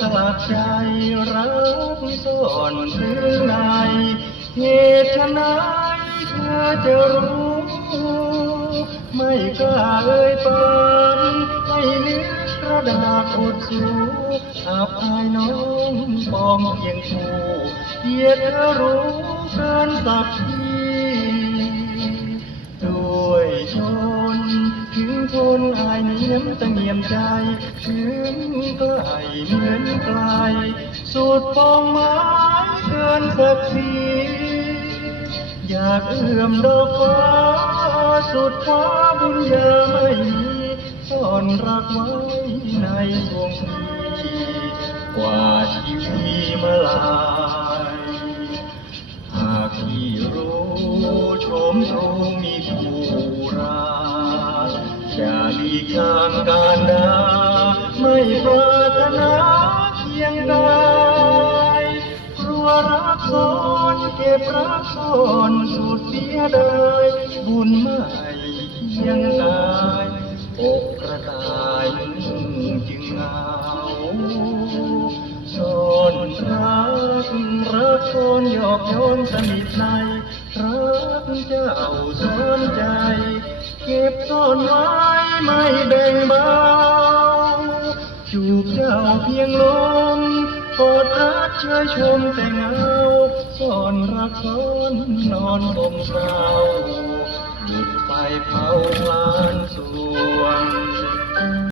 ขาดใจรักซ่อนถึงในเหตุไฉนเธอจะรู้ไม่กล้าเอ่ยปากไม่นึกกระดาษอดสู้อับอายน้องปองเพียงคู่เพียรเธอรู้เกินสักทีด้วยชนถึงทนอายเนียมตะเงียมใจถึงไกลเหมือนไกลสุดปองไม้เกินสักทีอยากเอื้อมดอกฟ้าสุดฟ้าบุญเยอะไม่มีซ่อนรักไว้ในดวงพี่กว่าชีวิตมาลายหากพี่รู้ชมตรงมีคู่รักอย่าหลีกทางการดาไม่ปรารถนาเคียงกายกลัวรักซ้อนเก็บรักซ่อนสุดเสียดายบุญไม่เคียงกายอกกระต่ายจึงเหงาซ่อนรักซ่อนหยอกโยนสนิทในรักเจ้าซ่อนใจเก็บซ่อนไว้ไม่แบ่งเบาจูบเจ้าเพียงลมกอดรักเชยชมแต่เงาซ่อนรักซ่อนนอนกลมเศร้าหยุดไฟเผาพลานสู่